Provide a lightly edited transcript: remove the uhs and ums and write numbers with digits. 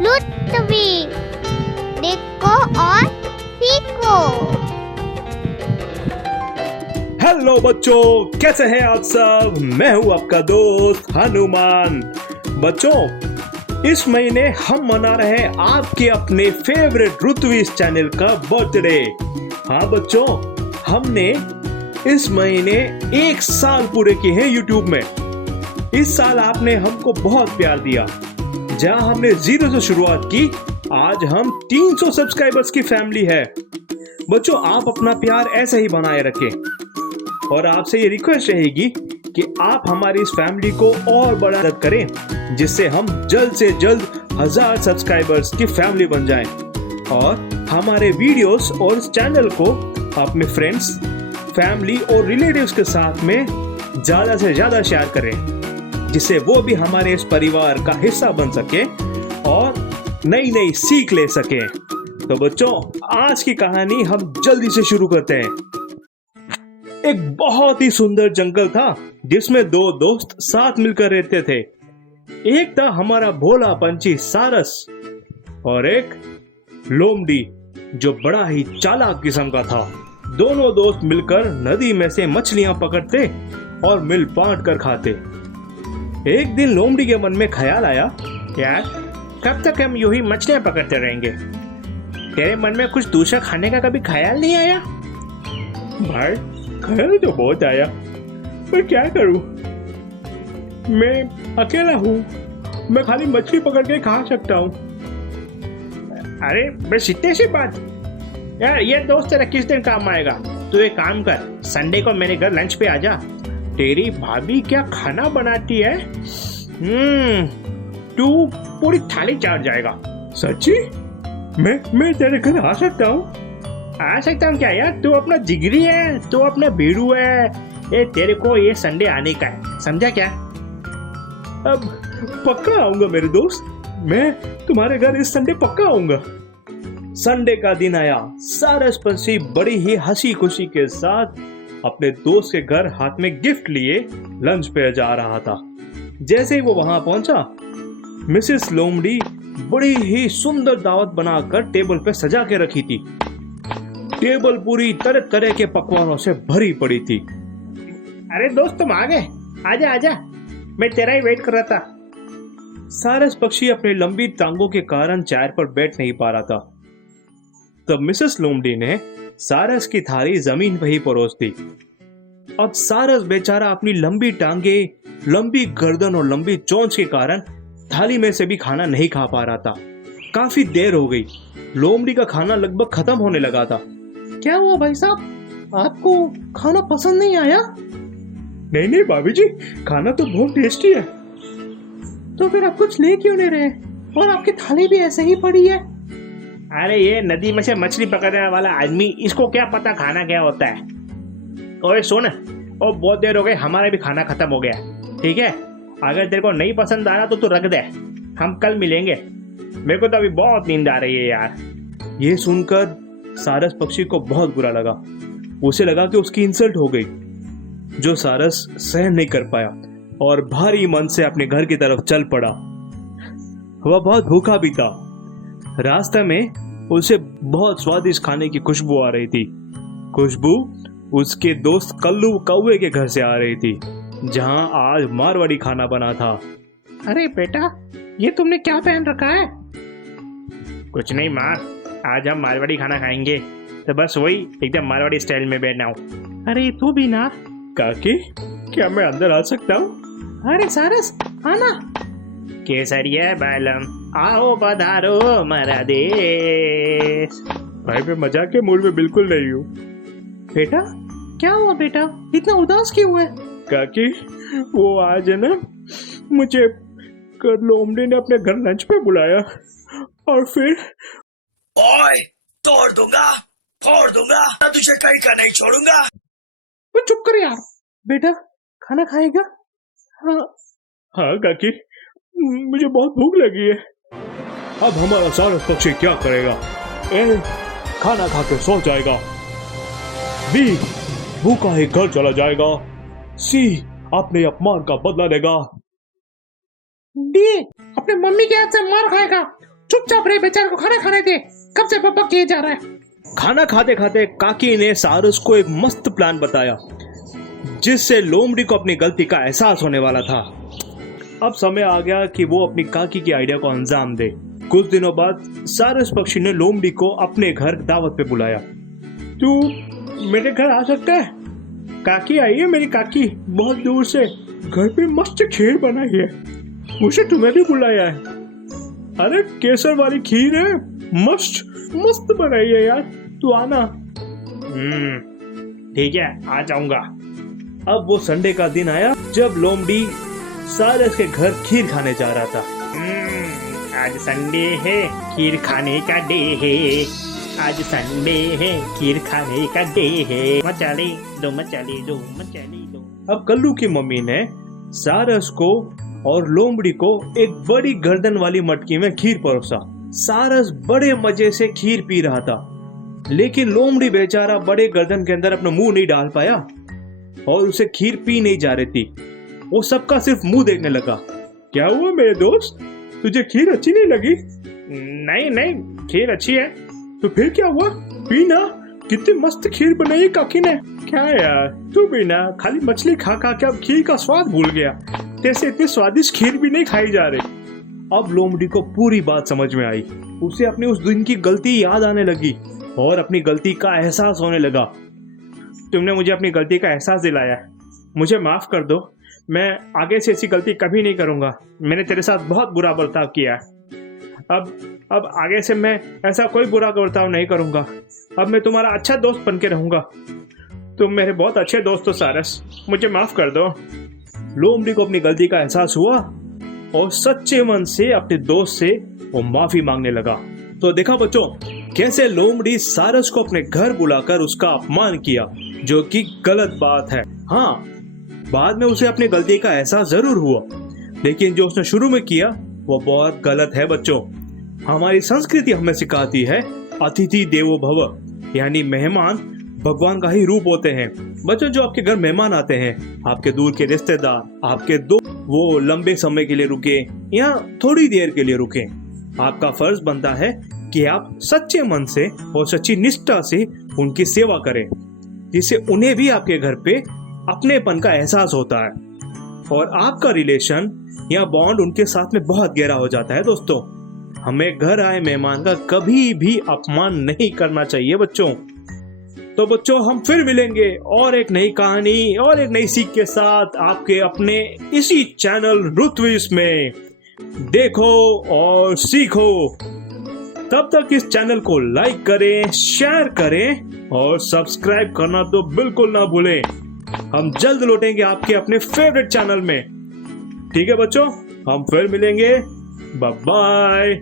लुत्फी। देखो और सीखो। हेलो बच्चों, कैसे हैं आप सब। मैं हूं आपका दोस्त हनुमान। बच्चों, इस महीने हम मना रहे हैं आपके अपने फेवरेट ऋत्विज चैनल का बर्थडे। हाँ बच्चों, हमने इस महीने 1 साल पूरे किए हैं यूट्यूब में। इस साल आपने हमको बहुत प्यार दिया। जहां हमने 0 से शुरुआत की, आज हम 300 सब्सक्राइबर्स की फैमिली है। बच्चों, आप अपना प्यार ऐसे ही बनाए रखें और आपसे ये रिक्वेस्ट रहेगी कि आप हमारी इस फैमिली को और बड़ा करें, जिससे हम जल्द से जल्द 1000 सब्सक्राइबर्स की फैमिली बन जाएं और हमारे वीडियोस और इस चैनल को अपने फ्रेंड्स, फैमिली और रिलेटिव्स के साथ में ज्यादा से ज्यादा शेयर करें, जिससे वो भी हमारे इस परिवार का हिस्सा बन सके और नई नई सीख ले सके। तो बच्चों, आज की कहानी हम जल्दी से शुरू करते हैं। एक बहुत ही सुंदर जंगल था जिसमें 2 दोस्त साथ मिलकर रहते थे। एक था हमारा भोला पंछी सारस और एक लोमड़ी, जो बड़ा ही चालाक किस्म का था। दोनों दोस्त मिलकर नदी में से मछलियां पकड़ते और मिल बांट कर खाते। एक दिन लोमड़ी के मन में ख्याल आया, यार कब तक हम यूं ही मछलियां पकड़ते रहेंगे। तेरे मन में कुछ दूसरा खाने का कभी ख्याल नहीं आया? भाई, ख्याल तो बहुत आया, पर क्या करूं? मैं अकेला हूँ, मैं खाली मछली पकड़ के खा सकता हूँ। अरे बस इतनी सी बात यार, ये दोस्त तेरा किस दिन काम आएगा। तू एक काम कर, संडे को मेरे घर लंच पे आ जा। तेरी भाभी क्या खाना बनाती है, तू पूरी थाली चाट जाएगा। सच्ची? मैं तेरे घर आ सकता हूँ? आ सकता हूँ क्या यार, तू अपना जिगरी है, तू अपना भीड़ू है। ये तेरे को ये संडे आने का है, समझा क्या? अब पक्का आऊंगा मेरे दोस्त, मैं तुम्हारे घर इस संडे पक्का आऊंगा। संडे का दिन आया। सारस पंछी बड़ी ही हंसी खुशी के साथ अपने दोस्त के घर हाथ में गिफ्ट लिए लंच पे जा रहा था। जैसे ही वो वहां पहुंचा, मिसेस लोमड़ी बड़ी ही सुंदर दावत बनाकर टेबल पे सजा के रखी थी। टेबल पूरी तरह तरह के पकवानों से भरी पड़ी थी। अरे दोस्त, तुम आ गए, आजा आजा, मैं तेरा ही वेट कर रहा था। सारस पक्षी अपनी लंबी टांगों के कारण चेयर पर बैठ नहीं पा रहा था। तब मिसेस लोमड़ी ने सारस की थाली जमीन पर ही परोस दी। अब सारस बेचारा अपनी लंबी टांगे, लंबी गर्दन और लंबी चोंच के कारण थाली में से भी खाना नहीं खा पा रहा था। काफी देर हो गई, लोमड़ी का खाना लगभग खत्म होने लगा था। क्या हुआ भाई साहब, आपको खाना पसंद नहीं आया? नहीं भाभी जी, खाना तो बहुत टेस्टी है। तो फिर आप कुछ ले क्यों नहीं रहे और आपकी थाली भी ऐसे ही पड़ी है? अरे ये नदी में से मछली पकड़ने वाला आदमी, इसको क्या पता खाना क्या होता है। ओए सुन, और बहुत देर हो गई, हमारा भी खाना खत्म हो गया, ठीक है? अगर तेरे को नहीं पसंद आ रहा तो तू रख दे, हम कल मिलेंगे। मेरे को तो अभी बहुत नींद आ रही है यार। ये सुनकर सारस पक्षी को बहुत बुरा लगा। उसे लगा कि उसकी इंसल्ट हो गई, जो सारस सहन नहीं कर पाया और भारी मन से अपने घर की तरफ चल पड़ा। वह बहुत भूखा भी था। रास्ते में उसे बहुत स्वादिष्ट खाने की खुशबू आ रही थी। खुशबू उसके दोस्त कल्लू कौवे के घर से आ रही थी, जहां आज मारवाड़ी खाना बना था। अरे बेटा, ये तुमने क्या पहन रखा है? कुछ नहीं माँ, आज हम मारवाड़ी खाना खाएंगे, तो बस वही एकदम मारवाड़ी स्टाइल में बैठना हूँ। अरे तू भी ना। काकी, क्या मैं अंदर आ सकता हूँ? अरे सारस, आना। केसरिया बालम, आओ पधारो हमारा देश। भाई, मैं मजाक के मूड में बिल्कुल नहीं हूँ। बेटा, क्या हुआ बेटा, इतना उदास क्यों है? काकी, वो आज है ना, मुझे लोमड़ी ने अपने घर लंच पे बुलाया और फिर ओए, तोड़ दूंगा, फोड़ दूंगा, तुझे कहीं का नहीं छोड़ूंगा। वो चुप कर यार। बेटा, खाना खाएगा? हाँ काकी, मुझे बहुत भूख लगी है। अब हमारा सारस पक्षी क्या करेगा? ए, खाना खा के सो जाएगा। बी, भूखा ही घर चला जाएगा। सी, अपने अपमान का बदला लेगा। डी, अपने मम्मी के हाथ से मार खाएगा। चुपचाप रहे, बेचारे को खाना खाने दे, कब से बकबक किए जा रहा है। खाना खाते खाते काकी ने सारस को एक मस्त प्लान बताया जिससे लोमड़ी को अपनी गलती का एहसास होने वाला था। अब समय आ गया कि वो अपनी काकी की आइडिया को अंजाम दे। कुछ दिनों बाद सारस पक्षी ने लोमड़ी को अपने घर दावत पे बुलाया। तू मेरे घर आ सकता है? काकी आई है मेरी काकी, बहुत दूर से, घर पे मस्त खीर बनाई है, मुझे तुम्हें भी बुलाया है। अरे केसर वाली खीर है, मस्त मस्त बनाई है यार, तू आना। ठीक है, आ जाऊंगा। अब वो संडे का दिन आया जब लोमड़ी सारस के घर खीर खाने जा रहा था। आज संडे है, खीर खाने का डे है, आज संडे है, खीर खाने का डे है, मचाले दो मचाले दो मचाले दो। अब कल्लू की मम्मी ने सारस को और लोमड़ी को एक बड़ी गर्दन वाली मटकी में खीर परोसा। सारस बड़े मजे से खीर पी रहा था, लेकिन लोमड़ी बेचारा बड़े गर्दन के अंदर अपना मुंह नहीं डाल पाया और उसे खीर पी नहीं जा रही थी। वो सबका सिर्फ मुंह देखने लगा। क्या हुआ मेरे दोस्त, तुझे खीर अच्छी नहीं लगी? नहीं नहीं, खीर अच्छी है। तो फिर क्या हुआ, पीना, कितनी मस्त खीर बनाई काकी ने। क्या यार, तू भी ना खाली मछली खा खा के अब खीर का स्वाद भूल गया, जैसे इतनी स्वादिष्ट खीर भी नहीं खाई जा रही। अब लोमड़ी को पूरी बात समझ में आई। उसे अपनी उस दिन की गलती याद आने लगी और अपनी गलती का एहसास होने लगा। तुमने मुझे अपनी गलती का एहसास दिलाया, मुझे माफ कर दो, मैं आगे से ऐसी गलती कभी नहीं करूंगा। मैंने तेरे साथ बहुत बुरा बर्ताव किया है, अब आगे से मैं ऐसा कोई बुरा बर्ताव नहीं करूंगा। अब मैं तुम्हारा अच्छा दोस्त बन के रहूंगा। तुम मेरे बहुत अच्छे दोस्त हो सारस, मुझे माफ कर दो। लोमड़ी को अपनी गलती का एहसास हुआ और सच्चे मन से अपने दोस्त से वो माफी मांगने लगा। तो देखा बच्चों, कैसे लोमड़ी सारस को अपने घर बुलाकर उसका अपमान किया, जो कि गलत बात है। हाँ, बाद में उसे अपनी गलती का एहसास जरूर हुआ, लेकिन जो उसने शुरू में किया वो बहुत गलत है। बच्चों, हमारी संस्कृति हमें सिखाती है अतिथि देवो भव, यानी मेहमान भगवान का ही रूप होते हैं। बच्चों, जो आपके घर मेहमान आते हैं, आपके दूर के रिश्तेदार, आपके दोस्त, वो लंबे समय के लिए रुके या थोड़ी देर के लिए रुके, आपका फर्ज बनता है कि आप सच्चे मन से और सच्ची निष्ठा से उनकी सेवा करें, जिससे उन्हें भी आपके घर पे अपनेपन का एहसास होता है और आपका रिलेशन या बॉन्ड उनके साथ में बहुत गहरा हो जाता है। दोस्तों, हमें घर आए मेहमान का कभी भी अपमान नहीं करना चाहिए बच्चों। तो बच्चों, हम फिर मिलेंगे और एक नई कहानी और एक नई सीख के साथ आपके अपने इसी चैनल रुतविश में। देखो और सीखो। तब तक इस चैनल को लाइक करें, शेयर करें और सब्सक्राइब करना तो बिल्कुल ना भूलें। हम जल्द लौटेंगे आपके अपने फेवरेट चैनल में। ठीक है बच्चों, हम फिर मिलेंगे। Bye bye.